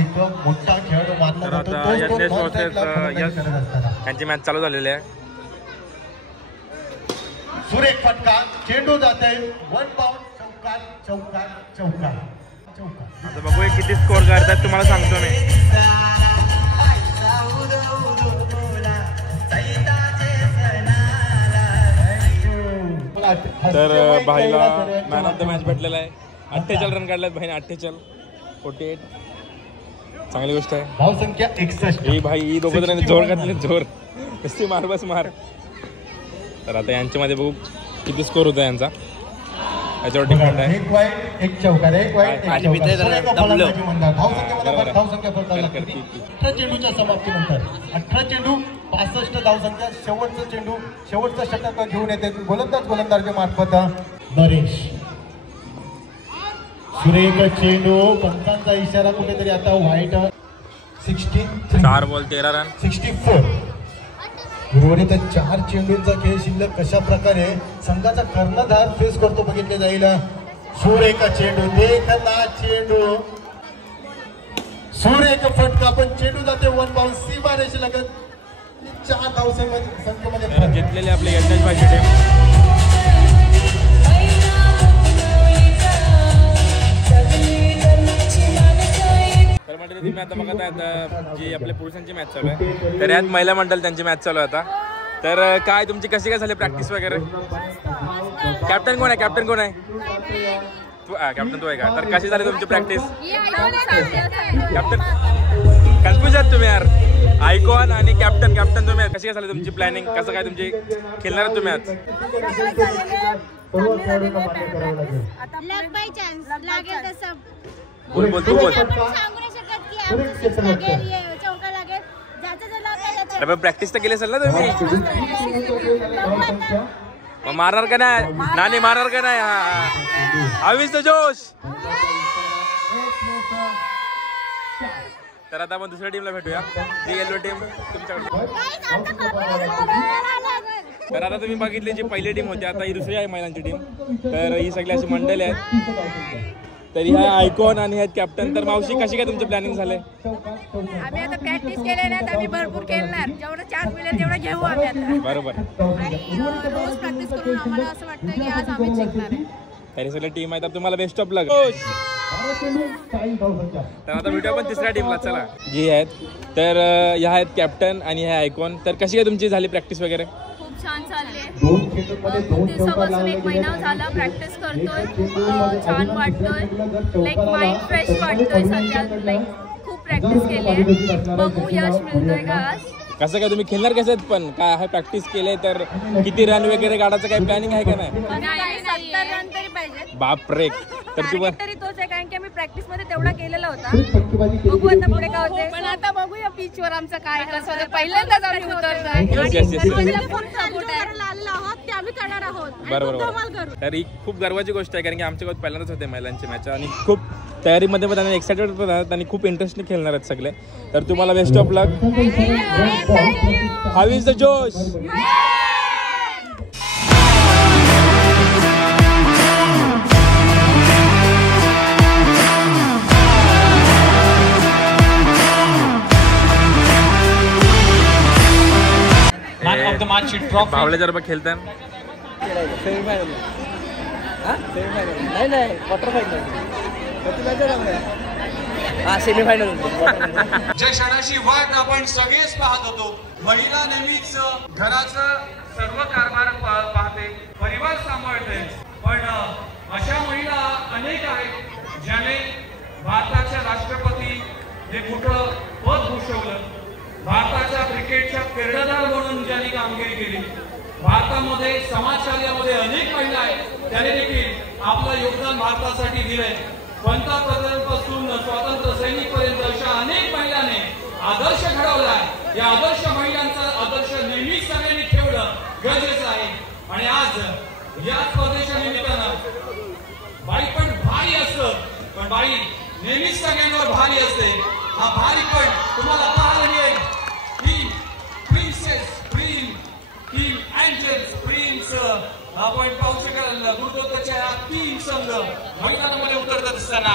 एक मोठा खेळ मानला जातो. त्यांची मॅच चालू झालेली आहे. सुरेख फटका, चेंडू जाते 1 बाउंड, चौकार चौकार चौकार चौकार. आता बघूया किती स्कोर करतात तुम्हाला सांगतो मी. तर भाईला मॅन ऑफ द मॅच भेटलेला आहे. 48 रन काढल्यात भाईने. 48 चांगली गोष्ट आहे. धावसंख्या 61. ही भाई ही दोघं जणांनी जोर घातले. जोर कशी मार बस मार. तर आता यांच्यामध्ये बघू किती स्कोर होता यांचा. याच्यावर डिपेंड आहे. एक वाईट एक चौकार, एक वाईट एक चौकार. चेंडूच्या समाप्तीनंतर 18 चेंडू 65 धावसंख्या. शेवटचा चेंडू शेवटचा षटक घेऊन येते गोलंदाज मार्फत नरेश. सुरेख चेंडू, पंचांचा इशारा कुठेतरी आता व्हाईट. 4 ball 13 run. 64. उर्वरित 4 चेंडूंचा खेळ शिल्लक कशा प्रकारे संघाचा कर्णधार फेस करतो बघितले जाईल. सुरेख चेंडू, देखना चेंडू, सुरेख फटका, पण चेंडू जाते 1 बाउंड. सीमा रेषेलगत 4 धावसंख्येमध्ये घेतलेले आपले यज्ञेश भाईची टीम. तर मंडळी तुम्ही आता बघत आहेत जी आपल्या पुरुषांची मॅच चालू आहे. तर यात महिला मंडळ त्यांची मॅच चालू आहे आता. तर काय तुमची कशी काय झाली प्रॅक्टिस वगैरे. कॅप्टन कोण आहे. कॅप्टन तू आहे का. तर कशी झाली तुमची प्रॅक्टिस. कॅप्टन कन्फ्युज आहात तुम्ही यार. आयकॉन आणि कॅप्टन तुम्ही कशी काय झाली तुमची प्लॅनिंग. कसं काय तुमची खेळणार तुम्ही आज. बोल तू बोल. प्रॅक्टिस तर केली असेल ना तुम्ही. मारणार का नाही. नानी मारणार का नाही. हवीच तो जोश. तर आता आपण दुसऱ्या टीमला भेटूया. जी येलो टीम तुमच्याकडे. तर आता तुम्ही बघितली जी पहिली टीम होती आता ही दुसरी आहे महिलांची टीम. तर ही सगळी अशी मंडळी आहेत. तर ह्या आयकॉन आणि ह्या कॅप्टन. तर मावशी कशी काय तुमचे प्लॅनिंग झाले. आम्ही आता प्रॅक्टिस केले ना. आम्ही भरपूर खेळणार. जेवढं चान्स मिळेल तेवढं घेऊ आम्ही आता. बरोबर. आणि रोज प्रॅक्टिस करून आम्हाला असं वाटतं की आज आम्ही जिंकणार आहे. तरी सगळी टीम आहे तर तुम्हाला बेस्ट ऑफ लक. तर आता भेटूया आपण तिसऱ्या टीमला. चला जी आहेत. तर ह्या आहेत कॅप्टन आणि ह्या आयकॉन. तर कशी काय तुमची झाली प्रॅक्टिस वगैरे. खूप छान चालली आहे. 2 दिवसापासून 1 महिना झाला प्रॅक्टिस करतोय. खूप छान वाटतोय. लाईक माइंड फ्रेश वाटतोय सध्या. लाईक खूप प्रॅक्टिस केली आहे. बघू यश मिळतोय का आज. कसं काय तुम्ही खेळणार कसं पण काय आहे प्रॅक्टिस केले तर किती रन वगैरे काढायचं काही प्लॅनिंग आहे का नाही. 70 रन तरी पाहिजे. बापरे. तर तू तरी तोच आहे कारण की आम्ही प्रॅक्टिस मध्ये तेवढा केलेला होता. बघू आता पुढे काय होते. पण आता बघूया पिच वर आमचं काय कसं. पहिल्यांदाच आम्ही उतरतोय. बरोबर. तर ही खूप गर्वाची गोष्ट आहे कारण की आमच्या गावात पहिल्यांदाच होते महिलांची मॅच आणि खूप तयारीमध्ये पण त्यांनी एक्साइटेड पण आहेत आणि खूप इंटरेस्टने खेळणार आहेत सगळे. तर तुम्हाला best of luck. How is the जोश. भावले जर खेळतात. नाही क्वार्टर फायनल. सेमीफायनल. ज्या क्षणाची वाट आपण सगळेच पाहत होतो. महिला नेहमीच घराचं सर्व कारभार पाहते, परिवार सांभाळते. पण अशा महिला अनेक आहेत ज्याने भारताच्या राष्ट्रपती हे मोठं पद भूषवलं. भारताच्या क्रिकेटच्या कर्णधार म्हणून ज्यांनी कामगिरी केली. भारतामध्ये समाजकार्यामध्ये अनेक महिला आहेत त्याने देखील आपलं योगदान भारतासाठी दिलंय. पंतप्रधानांपासून स्वातंत्र्य सैनिक पर्यंत अशा अनेक महिलांनी आदर्श घडवलाय. या आदर्श महिलांचा आदर्श नेहमीच सगळ्यांनी ठेवणं गरजेचं आहे. आणि आज या स्पर्धेच्या निमित्तानं बाई पण भारी असतं. पण बाई नेहमीच सगळ्यांवर भारी असते. हा भारी पण तुम्हाला पाहायला मिळेल. Team princess team angels prince आपण पाहू शकाल. गुरुदत्तच्या 3 संघ मैदानामध्ये उतरत असताना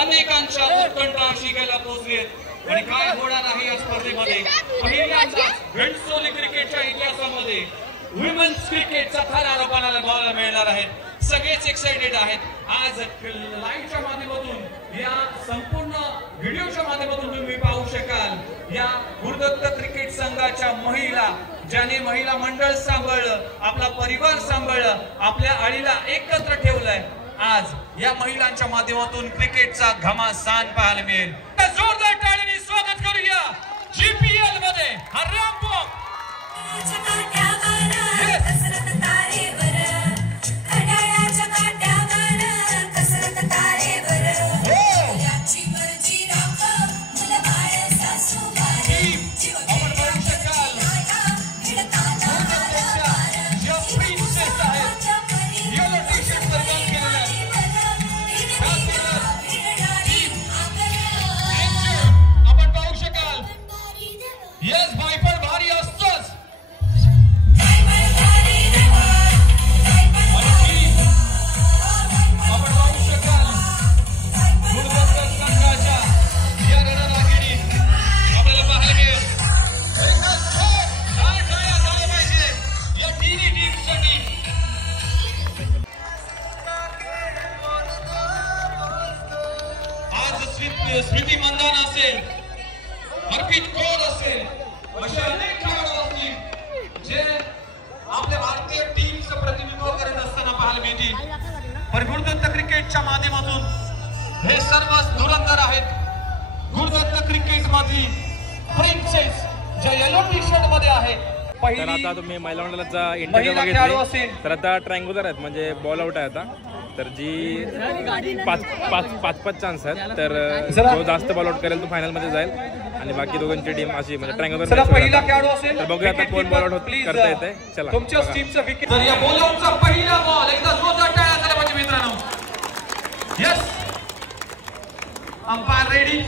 अनेकांच्या उत्कंठा शिकायला पोहोचलेत आणि काय होणार आहे या स्पर्धेमध्ये पहिल्यांदा घनसोली क्रिकेटच्या इतिहासामध्ये वुमेन्स क्रिकेटचा थरार आपल्याला बघायला मिळणार आहे. सगळेच एक्साइटेड आहेत. आज लाईव्हच्या माध्यमातून या संपूर्ण व्हिडिओच्या माध्यमातून तुम्ही पाहू शकाल या गुरुदत्त क्रिकेट संघाच्या महिला, ज्याने महिला मंडळ सांभाळलं, आपला परिवार सांभाळलं, आपल्या आळीला एकत्र ठेवलंय. आज या महिलांच्या माध्यमातून क्रिकेटचा घमासान पाहायला मिळेल. जोरदार टाळ्यांनी स्वागत करूया GPL मध्ये हररामबॉक. येस भाईपर भारी असतोच. आपण पाहू शकाल गुरुदत्त संघाच्या या रणरागिणीत आपल्याला पाहायला मिळेल. झालं पाहिजे या तिन्ही टीमसाठी. आज स्मृती मंदाना असेल, हरप्रीत कौर असेल, असे अनेक खेळाडू असतील जे आपल्या भारतीय टीमचं प्रतिनिधित्व करत असताना पाहायला मिळतील. पण गुरुदत्त क्रिकेटच्या माध्यमातून हे सर्व धुरंधर आहेत. गुरुदत्त क्रिकेट मधली प्रिन्सेस ज्या येलो टी शर्ट मध्ये आहे. तर आता तुम्ही महिला मंडळाचा इंटरव्ह्यू बघितले तर आता ट्रायंग्युलर आहेत, म्हणजे बॉल आउट आहे आता. तर जी पाच चान्स आहेत, तर जो जास्त बॉल आउट करेल तो फायनल मध्ये जाईल आणि बाकी दोघांची टीम अशी म्हणजे ट्रायंग्युलर. तर बघूया आता कोण बॉल आउट करता येते. चला तुमच्याच टीमचा विकेट. तर या बॉल आउटचा पहिला बॉल एकदा जोरदार टाळ्या झाल्या पाहिजे मित्रांनो. Yes, umpire ready,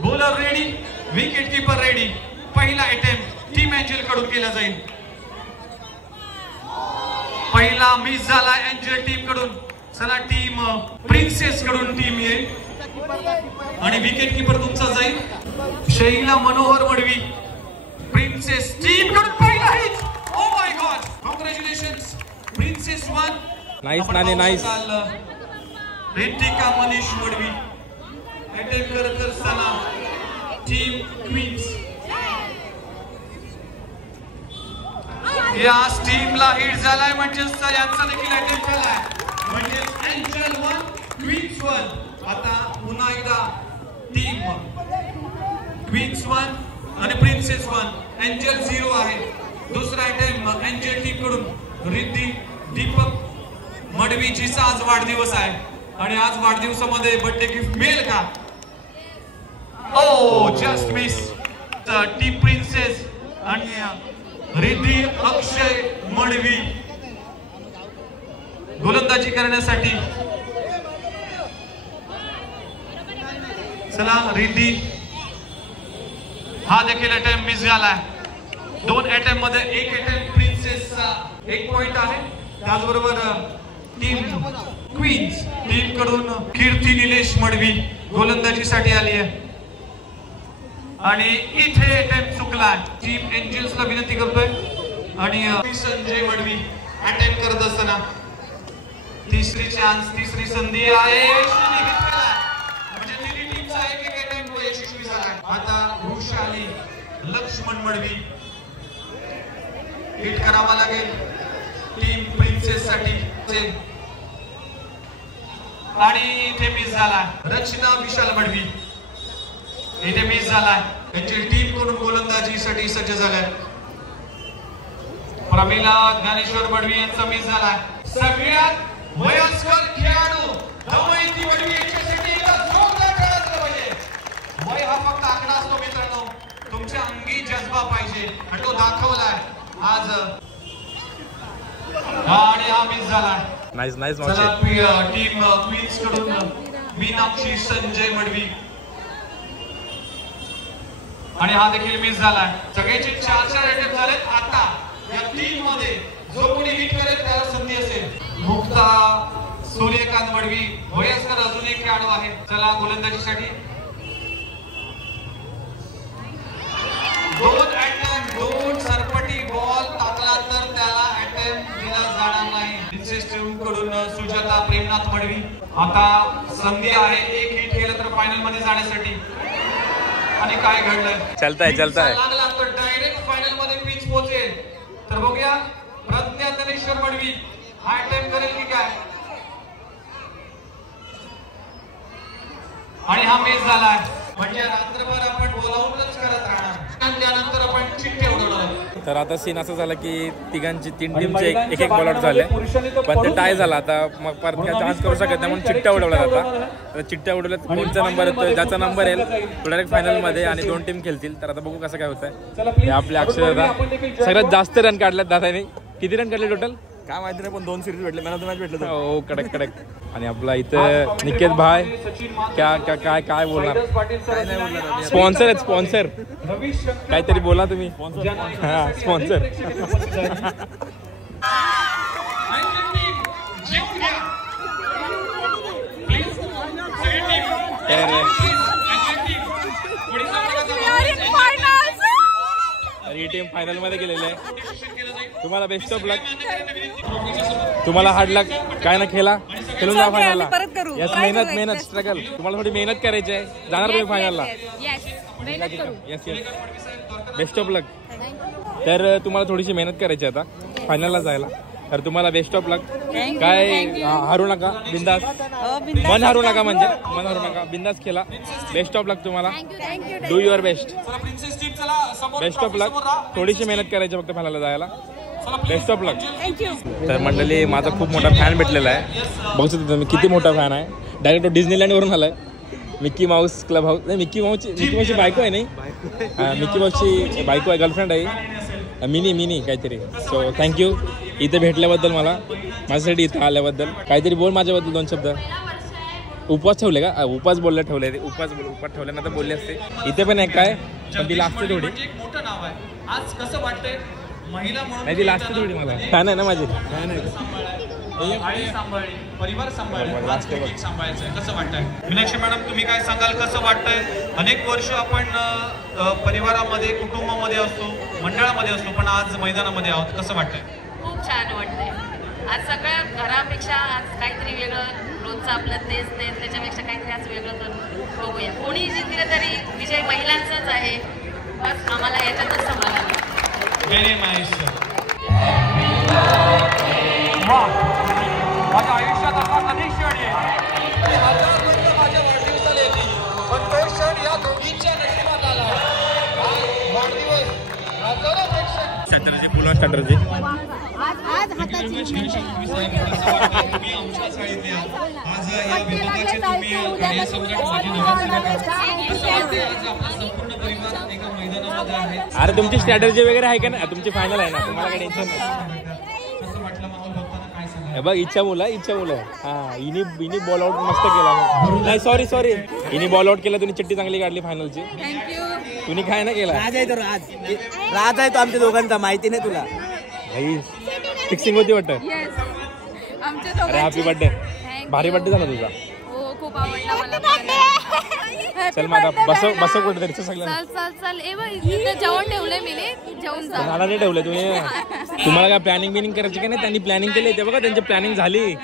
bowler ready, wicket keeper ready. पहिला अटेम्प्ट टीम एंजल कडून केला जाईल. पहिला मिस झाला एंजल टीम कडून. चला टीम प्रिन्सेस कडून टीम येईल आणि विकेट कीपर तुमचा जाईल शैला मनोहर मडवी. प्रिन्सेस टीम कडून पहिला hit. Oh my God, congratulations princess 1. Nice Nani, nice. Ritika Manish Madavi attempt करत असताना टीम क्वीन्स. या टीमला हिट झालाय म्हणजे यांचा देखील अटेम्प्ट झालाय म्हणजे एंजल 1 क्वीन्स 1. आता पुन्हा एकदा टीम क्वीन्स 1 आणि प्रिन्सेस 1. एंजल 0 आहे. दुसरा अटेम्प्ट एंजल टीम कडून रिद्धी दीपक मडवीजीचा आज वाढदिवस आहे आणि आज वाढदिवसामध्ये बर्थडे गिफ्ट मिळेल का? ओ जस्ट मिस. टीम प्रिन्सेस आणि रिद्धी अक्षय मडवी गोलंदाजी करण्यासाठी. चला रिद्धी, हा देखील अटेम्प्ट मिस झालाय. 2 अटेम्प्ट मध्ये एक अटेम्प्ट प्रिन्सेसचा 1 पॉइंट आहे. त्याचबरोबर टीम क्वीन्स टीम कडून कीर्ती निलेश मडवी गोलंदाजीसाठी आली आहे आणि इथे अटेम्प्ट चुकलाय. टीम एंजल्सला विनंती करतोय आणि संजय मडवी अटेम्प्ट करत असताना तिसरी चान्स, तिसरी संधी आहे. म्हणजे तिन्ही टीमचा एक अटेम्प्ट यशस्वी झालाय. आता वृषाली लक्ष्मण मडवी हिट करावा लागेल टीम प्रिन्सेस साठी आणि इथे मिस झाला. रचना विशाल मडवी इथे मिस झालाय. त्यांची टीम कडून गोलंदाजीसाठी सज्ज झालाय. प्रमिला ज्ञानेश्वर मडवी यांचा मिस झालाय. सगळ्यात वयस्कर खेळाडू दमयंती मडवी यांच्यासाठी जोरदार टाळ्या झाल्या पाहिजे. वय हा फक्त आकडा असतो मित्रांनो, तुमच्या अंगी जज्बा पाहिजे आणि तो दाखवलाय आज. आणि हा मिस झालाय. Nice nice. टीम क्वीन्स कडून मीनाक्षी संजय मडवी आणि हा देखील मिस झालाय. सगळ्याचे 4 अटेम्प्ट झालेत. आता या टीम मध्ये जो कोणी हिट करेल त्याला संधी असेल. मुक्ता सूर्यकांत वडवी वयस्कर अजून एक खेळाडू आहे. चला गोलंदाजीसाठी 2 अटेम्प्ट 2 सरपटी बॉल टाकला तर त्याला अटेम्प्ट दिला जाणार नाही. प्रिन्सेस टीम कडून सुजाता प्रेमनाथ वडवी. आता संधी आहे एक हिट केलं तर फायनल मध्ये जाण्यासाठी. आणि काय घडलं चलताय लागला तर डायरेक्ट फायनल मध्ये पिच पोहोचेल. तर बघूया प्रज्ञा धनेश्वर वडवी हा अटेम्प्ट करेल की काय. आणि हा मिस झाला म्हणजे रात्रभर आपण बोलावूनच करत राहणार. त्यानंतर आपण चिठ्ठी उडवणार. तर आता सीन असं झाला की तिघांची 3 टीमचे एक एक बॉल आउट झाले पण ते टाय झाला. आता मग परत काय चान्स करू शकत नाही म्हणून चिठ्ठ्या उडवल्या आता. चिठ्ठ्या उडवल्यात कोणचा नंबर येतो ज्याचा नंबर येईल तो डायरेक्ट फायनल मध्ये आणि 2 टीम खेळतील. तर आता बघू कसं काय होत आहे. आपले अक्षय दादा सगळ्यात जास्त रन काढल्यात दादाने. किती रन काढले टोटल काय माहिती नाही पण 2 सिरीज भेटले मॅन ऑफ द मॅच भेटलं. हो कडक. आणि आपला इथं निकेत भाई काय बोलणार. स्पॉन्सर आहेत स्पॉन्सर काहीतरी बोला तुम्ही. हा स्पॉन्सर ही टीम फायनल मध्ये गेलेली आहे. तुम्हाला बेस्ट ऑफ लक. तुम्हाला हार्ड लक. काय ना खेळून जा फायनलला. यस मेहनत स्ट्रगल. तुम्हाला थोडी मेहनत करायची आहे. जाणार तुम्ही फायनलला. Yes best of luck. तर तुम्हाला थोडीशी मेहनत करायची आता फायनलला जायला. तर तुम्हाला बेस्ट ऑफ लक. काय हारू नका. बिंदास मन हारू नका म्हणजे मन हारू नका. बिंदास खेळा. बेस्ट ऑफ लक तुम्हाला. Do your best. Best of luck. थोडीशी मेहनत करायची फक्त फायनलला जायला. Best of luck. तर मंडळी माझा खूप मोठा फॅन भेटलेला आहे. बघू शकता तुम्ही किती मोठा फॅन आहे. डायरेक्ट डिझनीलँड वरून आलाय. मिकी माऊस क्लब हाऊस नाही मिकी माऊसची बायको आहे नाही. मिकी माऊसची बायको आहे गर्लफ्रेंड आहे मिनी काहीतरी. सो थँक्यू इथे भेटल्याबद्दल मला माझ्यासाठी इथं आल्याबद्दल. काहीतरी बोल माझ्याबद्दल 2 शब्द. उपवास ठेवले का. उपवास ठेवले ते उपवास ठेवल्यानंतर बोलले असते. इथे पण एक काय पण ती लास्ट थोडी मोठं नाव आहे. आज कसं वाटतंय महिला म्हणून नाही ती लास्ट थोडी मला फॅन आहे ना माझी. आई सांभाळली परिवार सांभाळला आज क्रिकेट सांभाळायचं कसं वाटतंय. मीनाक्षी मॅडम तुम्ही काय सांगाल कसं वाटतंय. अनेक वर्ष आपण परिवारामध्ये कुटुंबामध्ये असतो मंडळामध्ये असतो पण आज मैदानामध्ये आहोत. कसं वाटतंय. खूप छान वाटतंय. आज सगळ्या घरापेक्षा आज काहीतरी वेगळं. रोजचं आपलं तेच त्याच्यापेक्षा काहीतरी आज वेगळं करून बघूया. कोणी जिंकलं तरी विजय महिलांचाच आहे. बस आम्हाला याच्यातच समाधान. Very nice. माझ्या आयुष्यात असा कधी क्षण आहे माझ्या वाढदिवसाला येते पण तो क्षण या दोघींच्या नशिबात आला. वाढदिवस बोला स्ट्रॅटर्जी. अरे तुमची स्ट्रॅटर्जी वगैरे आहे का ना. तुमची फायनल आहे ना तुम्हाला काही टेन्शन नाही. बघ इच्छा मुलं हा इनी बॉल आउट मस्त केला. नाही सॉरी इनी बॉल आउट केला. तुम्ही चिठ्ठी चांगली काढली फायनलची. तुम्ही काय ना केला. राज आहे तो आमच्या दोघांचा. माहिती नाही तुला. भाई फिक्सिंग होती वाटतं. अरे हॅपी बर्थडे. भारी बर्थडे झाला तुझा. खूप आवडला मला. चल माझा बसव कुठे तरी चल जेवण ठेवलंय मी जेवण मला नाही ठेवलं तुम्ही. तुम्हाला काय प्लॅनिंग करायची का नाही. त्यांनी प्लॅनिंग केली ते बघा. त्यांची प्लॅनिंग झाली.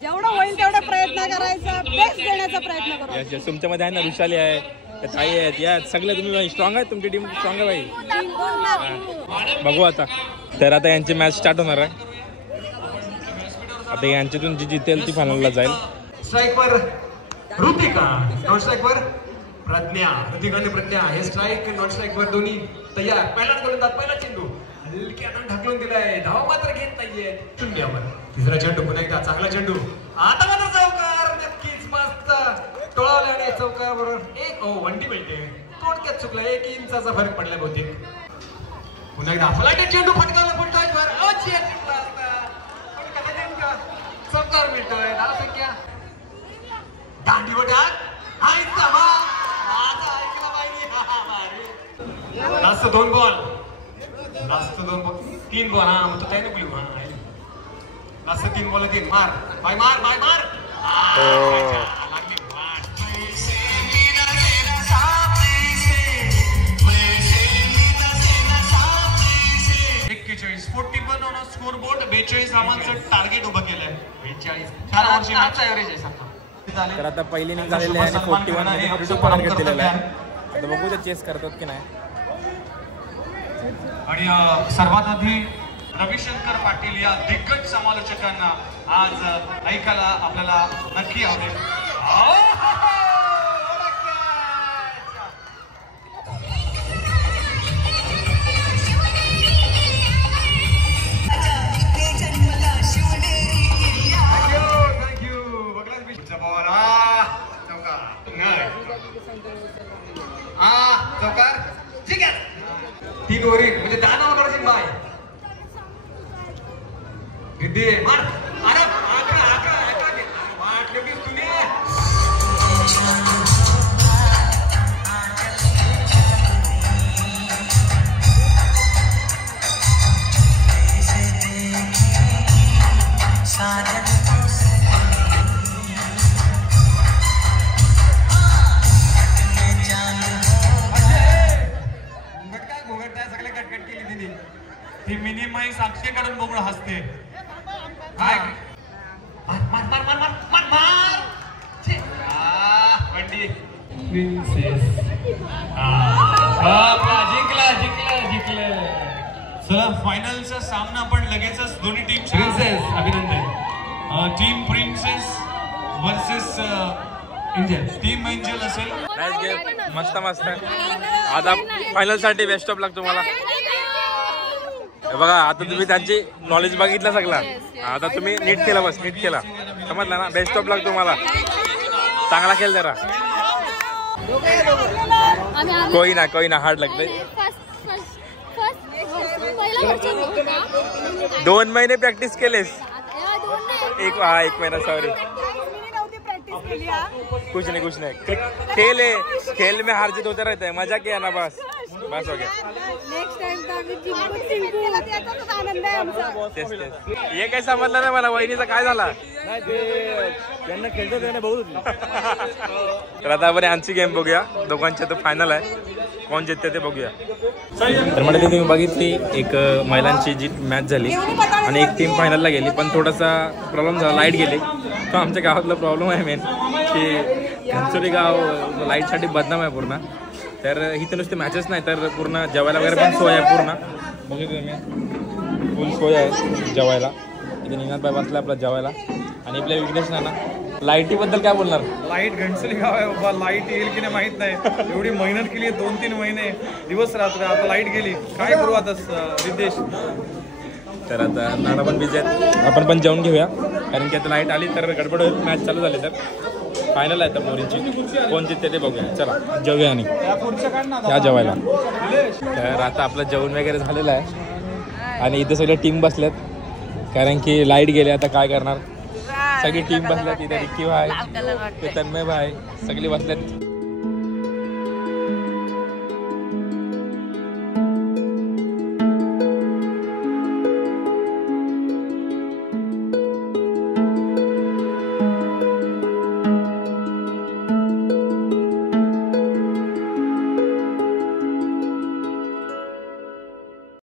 जेवढं होईल तेवढा प्रयत्न करायचा. बेस्ट देण्याचा प्रयत्न करू. तुमच्यामध्ये आहे ना रुशाली आहे ताई आहेत या सगळे तुम्ही स्ट्रॉंग आहेत. तुमची टीम स्ट्रॉंग आहे भाई. बघू आता. तर आता यांची मॅच स्टार्ट होणार आहे. आता यांच्यातून जी जितेल ती फायनलला जाईल. स्ट्राइक वर ऋतिका. नॉन स्ट्राइक वर प्रज्ञा. ऋतिका आणि प्रज्ञा हे स्ट्राइक नॉन स्ट्राइक वर दोन्ही तयार. पहिला गोलंदाज पहिला चेंडू हलक्यानं ढकलून दिलाय. धावा मात्र घेत नाहीये. शून्यावर तिसरा चेंडू पुन्हा एकदा चांगला चेंडू. आता मात्र चौकार. नक्कीच मस्त टोळवल्याने चौकाबरोबर एक वंडी मिळते. थोडक्यात चुकला. 1 इंचाचा फरक पडला बहुतेक. पुन्हा एकदा फलाटे चेंडू फटकावला. फुलटॉचवर चौकार मिळतोय. धावा संख्या दांडीवर लास्ट 2 बॉल 3 बॉल. हा मग तो काय नको लास्ट 3 बॉल 3 मार बाय मार लागली वाट 41 41 ऑन स्कोर बोर्ड 42 धावांचं टार्गेट उभं केलंय 42 4 वर्षी मॅच एव्हरेज आहे सध्या. तर आता पहिली इनिंग झालेली आहे आणि 41 मध्ये 42 टार्गेट दिलेलं आहे. आता बघू ते चेस करतात की नाही. आणि सर्वात आधी रविशंकर पाटील या दिग्गज समालोचकांना आज ऐकायला आपल्याला नक्की आवडेल. तीन ओव्हरी म्हणजे 10 धावा करायची बाय किती मार अरे वाटलं की तुम्ही ती मिनिमाई साक्षी काढून बघून हसते. काय मार मार मार मार मार मार मार वंडी प्रिन्सेस जिंकला. चला फायनलचा सामना पण लगेचच दोन्ही टीम प्रिन्सेस अभिनंदन. Team princess versus team angel असेल. नाईस गेम मस्त आता फायनल साठी बेस्ट ऑफ लक तुम्हाला. बघा आता तुम्ही त्यांची नॉलेज बघितलं सगळा. आता तुम्ही नीट केला बस नीट केला समजला ना. बेस्ट ऑफ लक तुम्हाला. चांगला खेळ जरा. कोई ना हार्ड लागतंय. 2 महिने प्रॅक्टिस केलेस. एक महिना सॉरी कुछ नहीं खेल में हार जीत होते रहते हैं. मजा किया ना बस हो गया. हे काय समजलं नाही मला. वहिनीचा काय झाला त्यांना खेळतो त्याने बहुत. तर आता आपण यांची गेम बघूया. दोघांचे तर फायनल आहे. कोण जिंकते ते बघूया. तर म्हणजे तुम्ही बघितली एक महिलांची जी मॅच झाली आणि एक टीम फायनलला गेली. पण थोडासा प्रॉब्लेम झाला. लाईट गेली. तो आमच्या गावातला प्रॉब्लेम आहे मेन की घनसोली गाव लाईटसाठी बदनाम आहे पूर्ण. तर इथे नुसते मॅचेस नाही तर पूर्ण जेवायला वगैरे पण सोय आहे पूर्ण. बघितलं मी फुल सोय आहे जेवायला. इथे निनादबाई बसला आपला जेवायला. आणि आपल्या विघ्नेश ना लाईटीबद्दल काय बोलणार. लाईट घंटसली गाव आहे बाबा. लाईट येईल की नाही माहित नाही. एवढी मेहनत केली 2-3 महिने दिवस रात्र. आता लाईट गेली काय करू आता रितेश. तर आता नाना पण बिझी आहेत. आपण पण जेवण घेऊया कारण की आता लाईट आली तर गडबड होईल. मॅच चालू झाली तर फायनल आहे तर मोरींची. कोण जिंकते ते बघूया. चला जेवूया आणि या जेवायला. तर आता आपलं जेवण वगैरे झालेलं आहे आणि इथे सगळे टीम बसल्यात कारण की लाईट गेली. आता काय करणार. सगळी टीम बसल्यात. इथे रिक्की भाई तन्मय भाई सगळी बसल्यात.